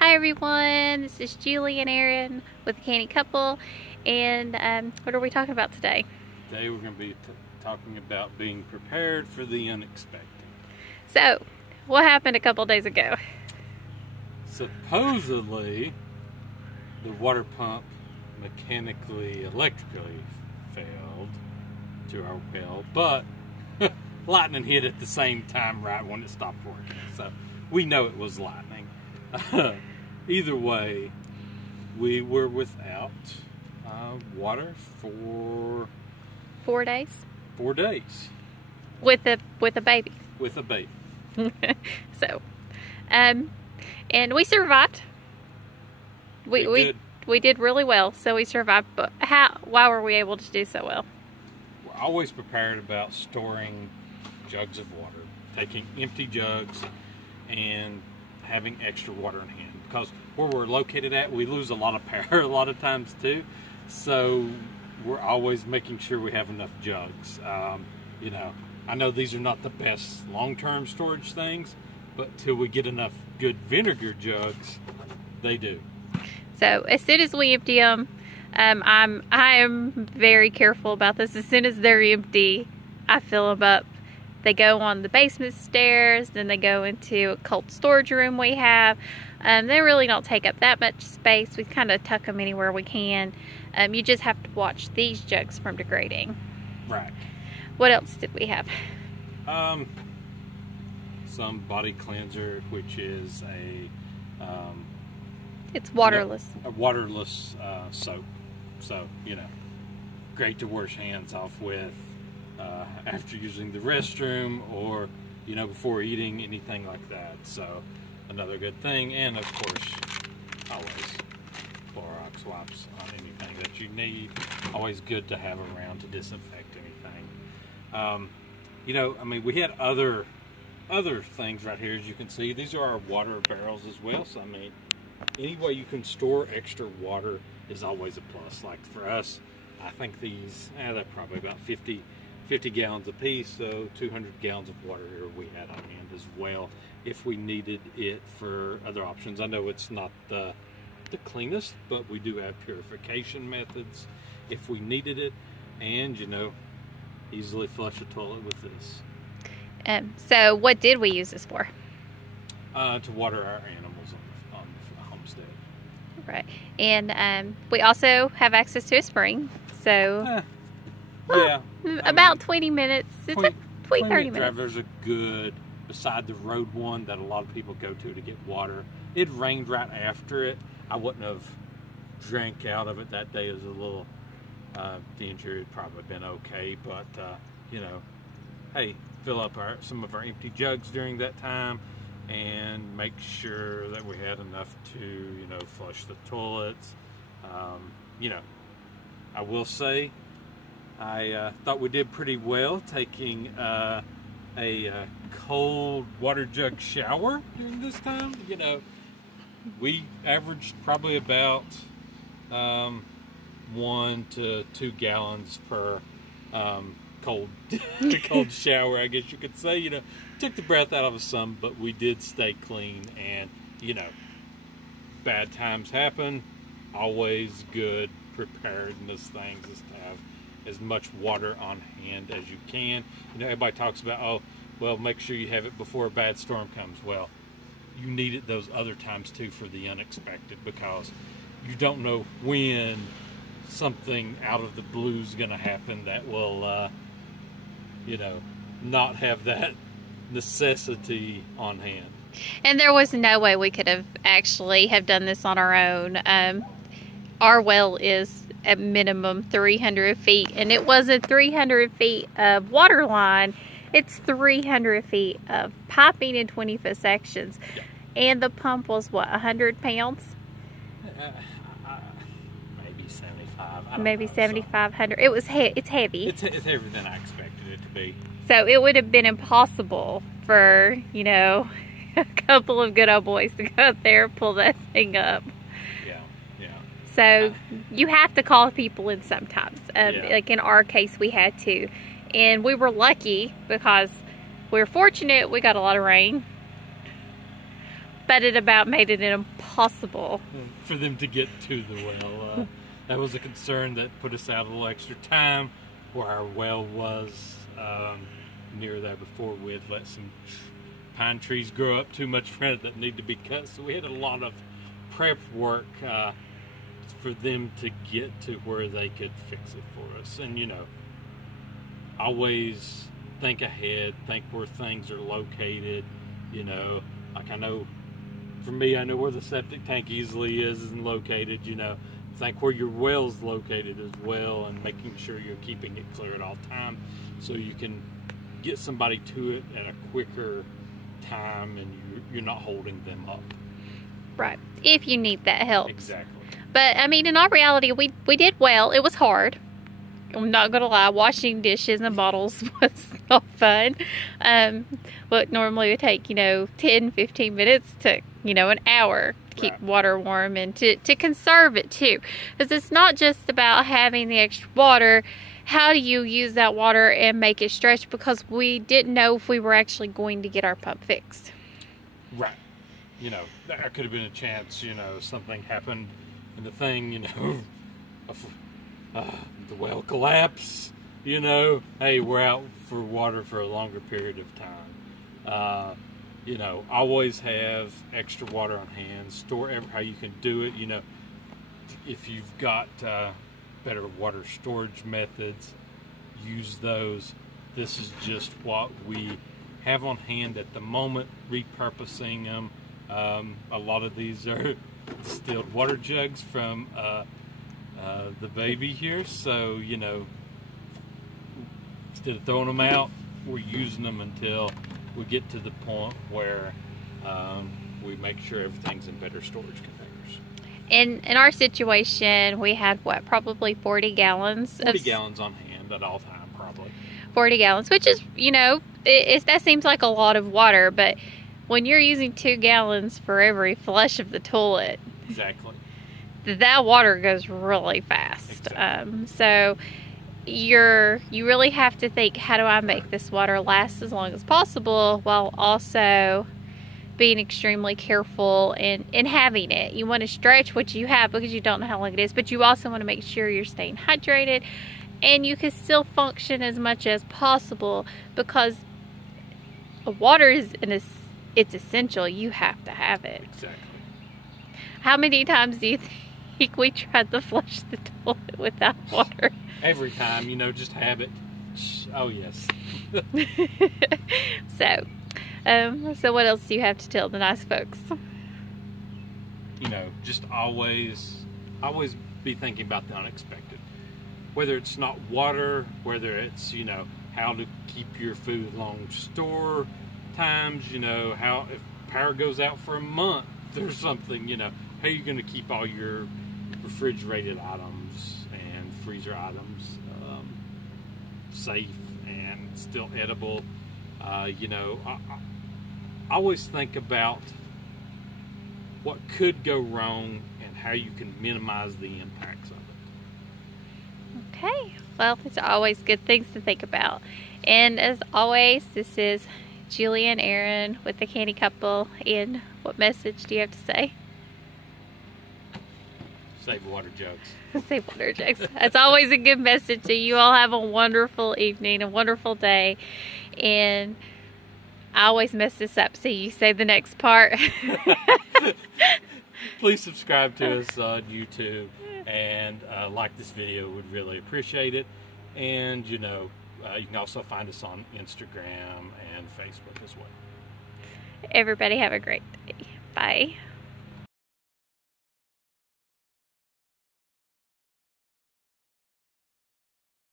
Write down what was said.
Hi everyone, this is Julie and Aaron with the Canny Couple, and what are we talking about today? Today we're going to be talking about being prepared for the unexpected. So, what happened a couple days ago? Supposedly, the water pump electrically failed to our well, but lightning hit at the same time right when it stopped working, so we know it was lightning. Either way, we were without water for 4 days. 4 days. With a baby. With a baby. So, and we survived. We did really well, so we survived. But why were we able to do so well? We're always prepared about storing jugs of water, taking empty jugs and having extra water in hand, because where we're located at, we lose a lot of power a lot of times too, so we're always making sure we have enough jugs. You know, I know these are not the best long-term storage things, but till we get enough good vinegar jugs, they do. So as soon as we empty them, I am very careful about this. As soon as they're empty, I fill them up. They go on the basement stairs, then they go into a cold storage room we have. They really don't take up that much space. We kind of tuck them anywhere we can. You just have to watch these jugs from degrading. Right. What else did we have? Some body cleanser, which is it's waterless. A waterless soap. So, you know, great to wash hands off with after using the restroom, or, you know, before eating, anything like that. So, another good thing. And, of course, always Clorox wipes on anything that you need. Always good to have around to disinfect anything. You know, I mean, we had other things right here, as you can see. These are our water barrels as well. So, I mean, any way you can store extra water is always a plus. Like for us, I think these, they're probably about 50 gallons a piece, so 200 gallons of water here we had on hand as well, if we needed it for other options. I know it's not the cleanest, but we do have purification methods if we needed it, and, you know, easily flush a toilet with this. So what did we use this for? To water our animals on the homestead. Right. And we also have access to a spring, so yeah, about 20 minutes. It's 30 minutes. There's a good beside the road one that a lot of people go to get water. It rained right after it. I wouldn't have drank out of it that day. It was a little the injury had probably been okay, but you know, hey, fill up some of our empty jugs during that time, and make sure that we had enough to, you know, flush the toilets. You know, I will say I thought we did pretty well taking a cold water jug shower during this time. You know, we averaged probably about 1 to 2 gallons per cold shower, I guess you could say. You know, took the breath out of us some, but we did stay clean. And, you know, bad times happen. Always good preparedness things is to have as much water on hand as you can. You know, everybody talks about, oh, well, make sure you have it before a bad storm comes. Well, you need it those other times too for the unexpected, because you don't know when something out of the blue is going to happen that will you know, not have that necessity on hand. And there was no way we could have actually have done this on our own. Our well is at minimum 300 feet, and it wasn't 300 feet of water line. It's 300 feet of piping in 20-foot sections. Yeah. And the pump was, what, 100 pounds? Maybe 75. Maybe 7,500. It was it's heavy. It's heavier than I expected it to be. So it would have been impossible for, you know, a couple of good old boys to go up there and pull that thing up. Yeah, yeah. So you have to call people in sometimes. Yeah. Like in our case, we had to. And we were lucky because we were fortunate we got a lot of rain. But it about made it impossible possible for them to get to the well. That was a concern that put us out a little extra time where our well was near there before. We had let some pine trees grow up too much for it that need to be cut, so we had a lot of prep work for them to get to where they could fix it for us. And you know, always think ahead, think where things are located. You know, like I know for me, I know where the septic tank easily is and located. You know, think where your well's located as well, and making sure you're keeping it clear at all time so you can get somebody to it at a quicker time and you're not holding them up. Right, if you need that help. Exactly. But I mean, in all reality, we did well. It was hard. I'm not gonna lie, washing dishes and bottles was not fun. What normally would take, 10-15 minutes took, an hour to keep water warm, and to conserve it too. Because it's not just about having the extra water. How do you use that water and make it stretch? Because we didn't know if we were actually going to get our pump fixed. Right. There could have been a chance, something happened and the thing, the well collapse, hey, we're out for water for a longer period of time. Always have extra water on hand, store how you can do it. If you've got better water storage methods, use those. This is just what we have on hand at the moment, repurposing them. A lot of these are distilled water jugs from the baby here, so instead of throwing them out, we're using them until we get to the point where we make sure everything's in better storage containers. In our situation, we had probably 40 gallons 40 gallons on hand at all time, probably 40 gallons, which is that seems like a lot of water, but when you're using 2 gallons for every flush of the toilet, exactly, that water goes really fast. Exactly. So you really have to think, how do I make this water last as long as possible while also being extremely careful in having it. You want to stretch what you have because you don't know how long it is, but you also want to make sure you're staying hydrated and you can still function as much as possible, because water is it's essential. You have to have it. Exactly. How many times do you think we tried to flush the toilet without water? Every time, just have it. Oh, yes. So what else do you have to tell the nice folks? Just always be thinking about the unexpected. Whether it's not water, whether it's, how to keep your food long store times, how if power goes out for a month or something, how are you going to keep all your refrigerated items and freezer items safe and still edible? I always think about what could go wrong and how you can minimize the impacts of it. Okay, well, these are always good things to think about. And as always, this is Julie and Aaron with the Candy Couple. And what message do you have to say? Save water jugs. Save water jugs. That's always a good message. So you all have a wonderful evening, a wonderful day. And I always mess this up, so you say the next part. Please subscribe to us on YouTube and like this video. We'd really appreciate it. And you can also find us on Instagram and Facebook as well. Everybody have a great day. Bye.